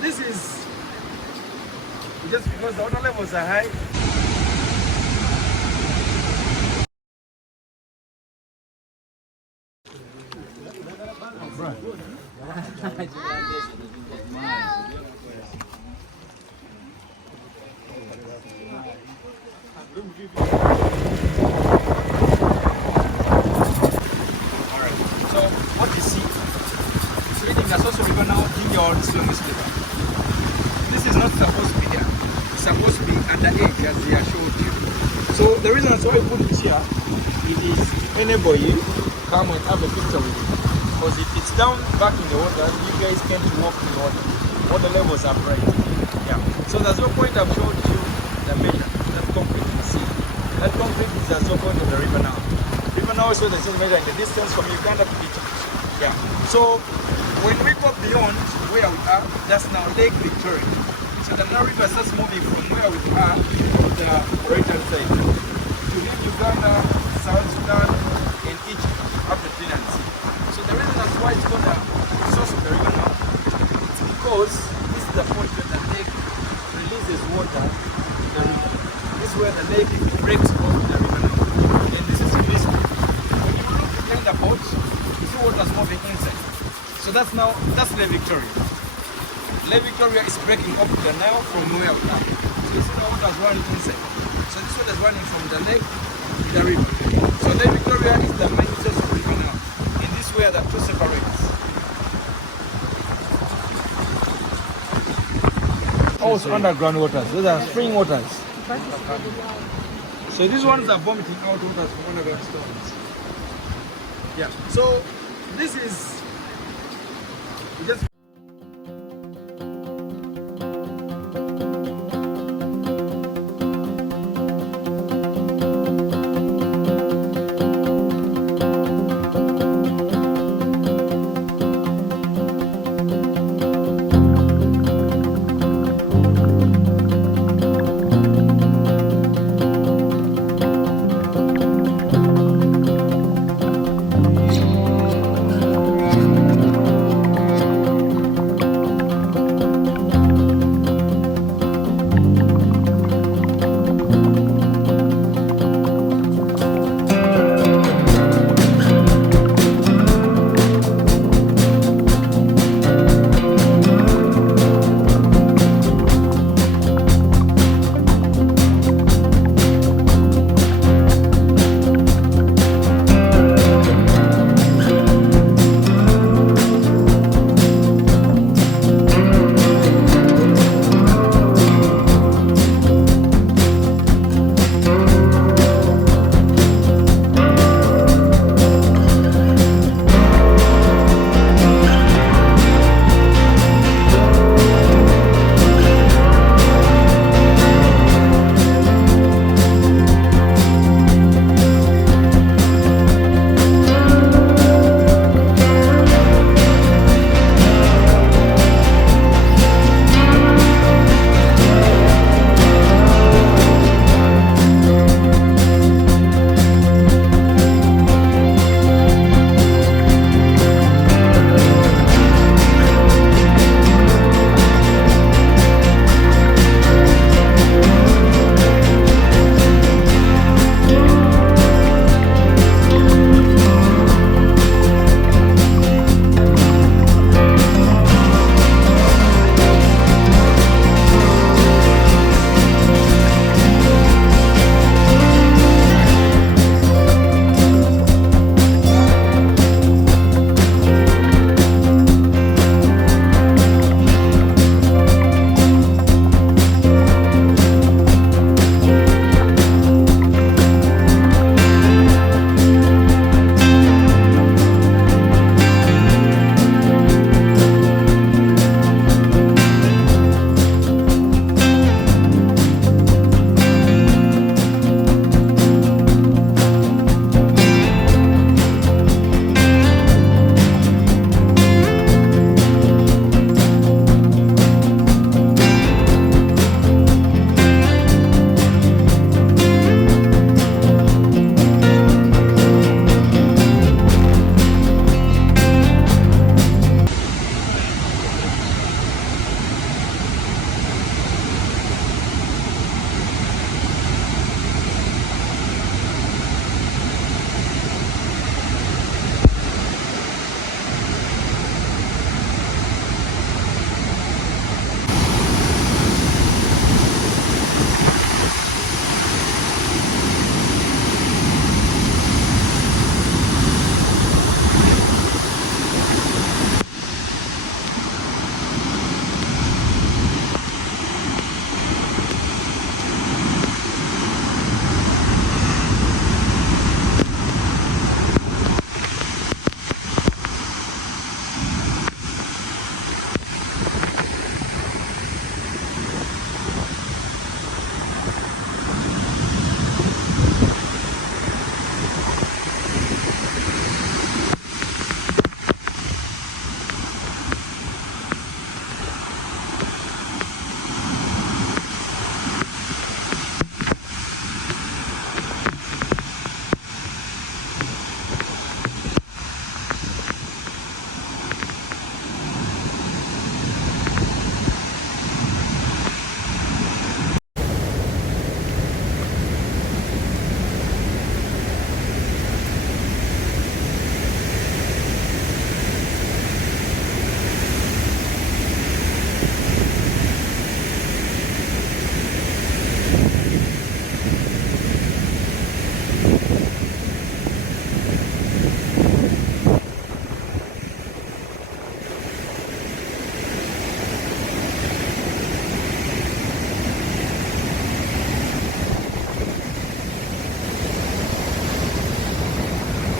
this is just because the water levels are high. Alright, so what you see, it's reading the source of River Nile in your Islamic river. This is not supposed to be there. It's supposed to be at the edge as they are showed you. So the reason that's why I put it here, it is enable you to come and have a picture with it. Because if it's down back in the water, you guys can't walk in the water. Water levels are bright. Yeah. So there's no point I've showed you the measure. That concrete you see. That concrete is the so-called the River Nile. River Nile is where the measure in the distance from Uganda to Egypt. Yeah. So when we go beyond where we are, that's now Lake Victoria. So the Nile River starts moving from where we are to the right-hand side. To leave Uganda, South Sudan, and Egypt up the Trinidad Sea. So the reason that's why it's called the source of the River Nile, it's because this is the point where the lake releases water to the river. This is where the lake breaks off the river Nile. And this is released. When you look behind the boat, you see water's moving inside. So that's Lake Victoria. Lake Victoria is breaking off the Nile from where we are. So this is how water's running inside. So this water is running from the lake to the river. So Lake Victoria is the main source of River Nile. And this is where the two separates. Also underground waters. Those are spring waters. So these ones are vomiting out waters from underground stones. Yeah. So this is just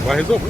waheze obwo.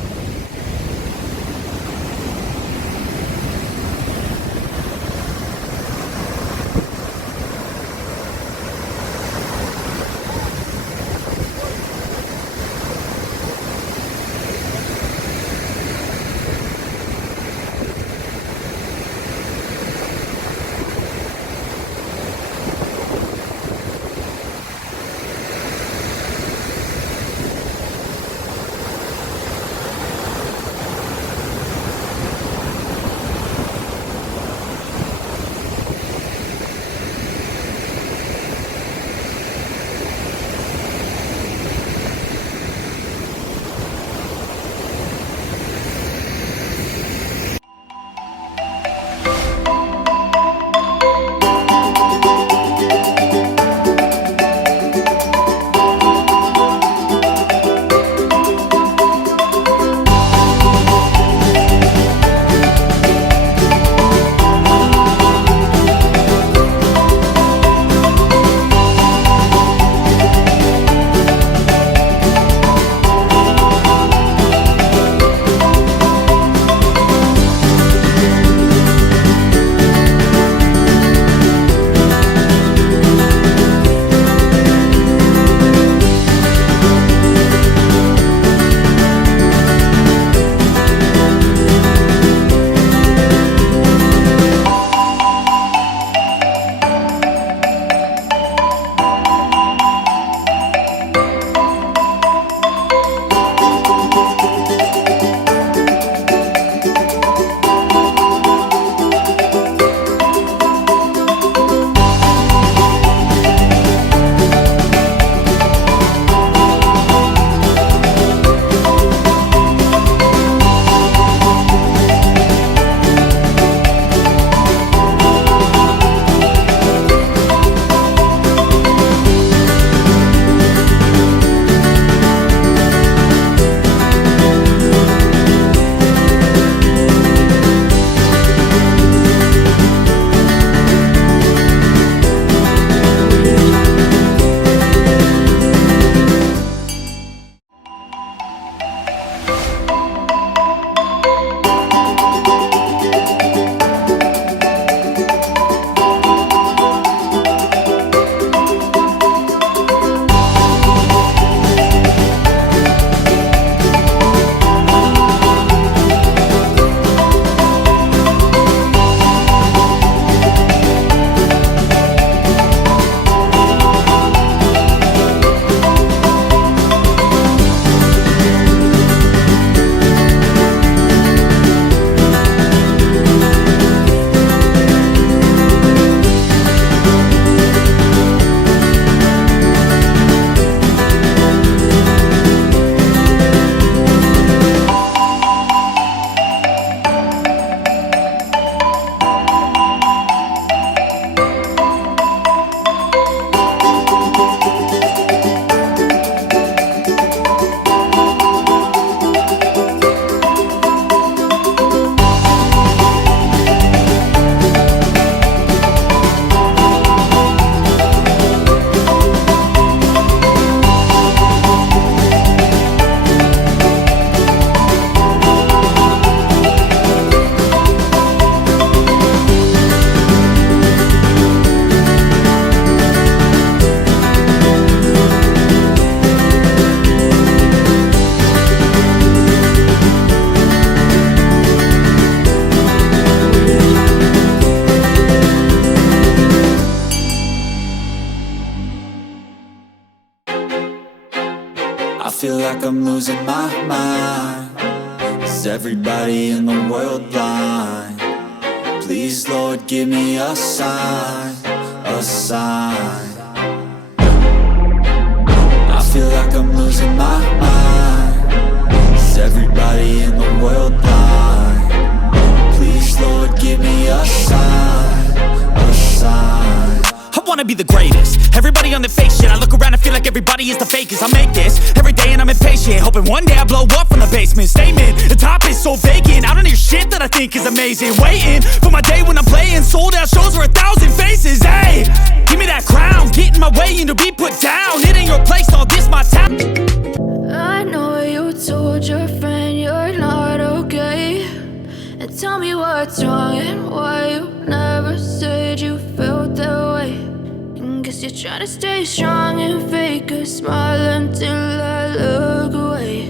I feel like I'm losing my mind. Is everybody in the world blind? Please, Lord, give me a sign, a sign. I feel like I'm losing my mind. Is everybody in the world blind? Please, Lord, give me a sign, a sign. I wanna be the greatest. Everybody on the fake shit. I look around and feel like everybody is the fakest. I make this every day and I'm impatient, hoping one day I blow up from the basement. Statement, the top is so vacant. I don't hear shit that I think is amazing. Waiting for my day when I'm playing sold out shows for 1,000 faces. Hey, give me that crown, get in my way and to be put down. It ain't your place, all this my town. I know you told your friends Guess you're trying to stay strong and fake a smile until I look away.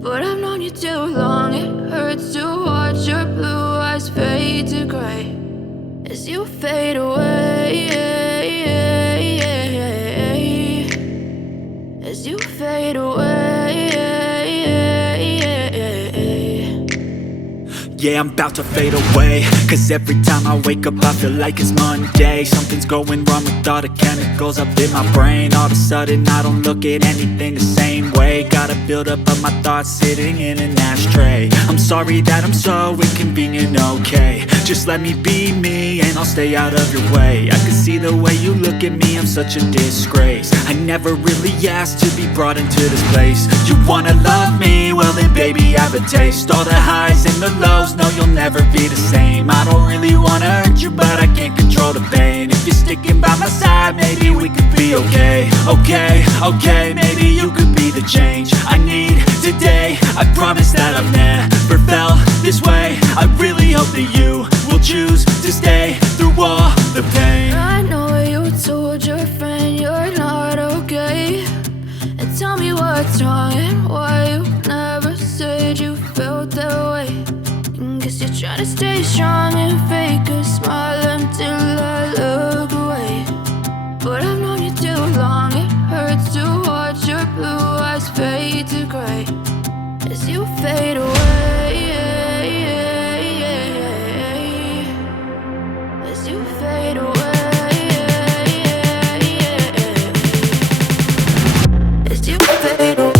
But I've known you too long, it hurts to watch your blue eyes fade to gray as you fade away, as you fade away. Yeah, I'm about to fade away, cause every time I wake up I feel like it's Monday. Something's going wrong with all the chemicals up in my brain. All of a sudden I don't look at anything the same way. Gotta build up of my thoughts sitting in an ashtray. I'm sorry that I'm so inconvenient, okay. Just let me be me and I'll stay out of your way. I can see the way you look at me, I'm such a disgrace. I never really asked to be brought into this place. You wanna love me? Well then baby have a taste. All the highs and the lows, no you'll never be the same. I don't really wanna hurt you but I can't control the pain. If you're sticking by my side maybe we could be okay. Okay, maybe you could be the change I need today. I promise that I've never felt this way. I really hope that you will choose to stay through all the pain. I know you told your friend you're not okay, and tell me what's wrong and why you never said you felt that way. Guess you're trying to stay strong and fake a smile until I look away. But I've known you too long, it hurts to watch your blue eyes fade to gray as you fade away, as you fade away, as you fade away.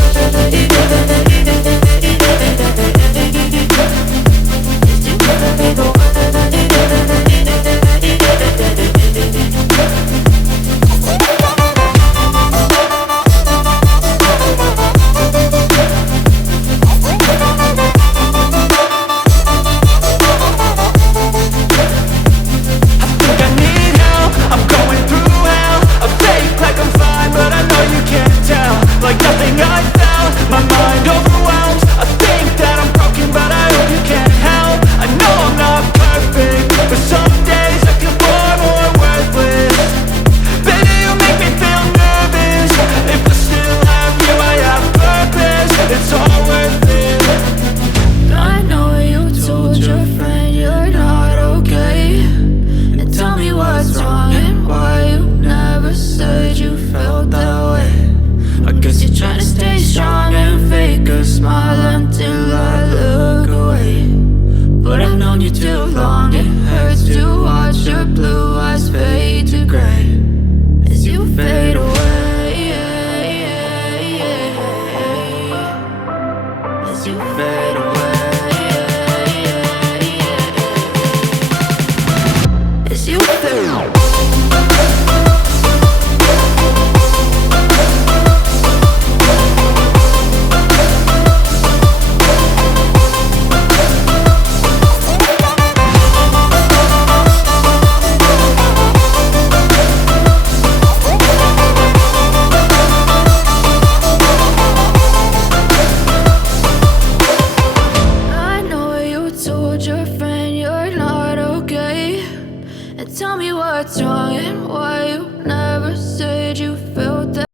Like nothing I felt, my mind overwhelmed. I think that I'm broken but I hope you can't help. I know I'm not perfect, but some days I feel far more worthless. Baby, you make me feel nervous. If I still have you, I have purpose. It's all worth it. I know you told your friend you're not okay, and tell me what's wrong and why you never said you felt that way. I guess you're trying to stay strong and fake a smile until I look away. But I've known you too long, it hurts to watch your blue eyes fade to gray as you fade away, as you fade away, as you fade away. Tell me what's wrong and why you never said you felt that.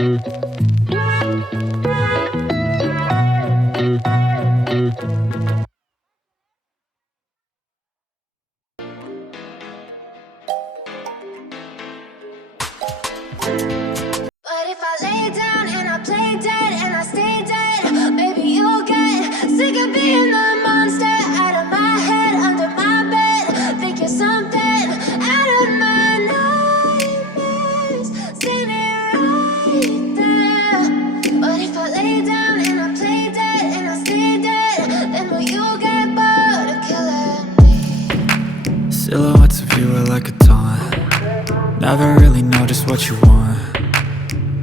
But if I lay down and I play dead and I stay dead, maybe you'll get sick of being the monster out of my head, under my bed. Think you're something out of my nightmares, standing right there. But if I lay down and I play dead and I stay dead, then will you get bored of killing me? Silhouettes of you are like a taunt. Never really know just what you want.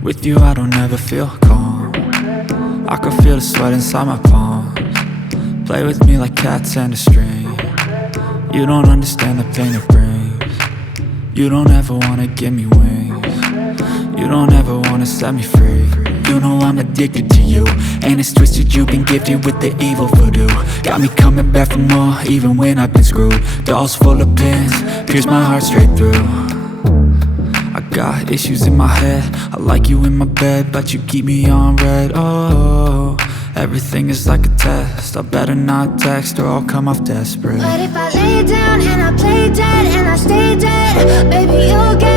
With you I don't ever feel calm. I can feel the sweat inside my palms. Play with me like cats and a string. You don't understand the pain it brings. You don't ever wanna give me wings. You don't ever wanna set me free. You know I'm addicted to you, and it's twisted, you've been gifted with the evil voodoo. Got me coming back for more, even when I've been screwed. Dolls full of pins, pierce my heart straight through. I got issues in my head, I like you in my bed, but you keep me on red. Oh, everything is like a test, I better not text or I'll come off desperate. But if I lay down and I play dead and I stay dead, baby you'll get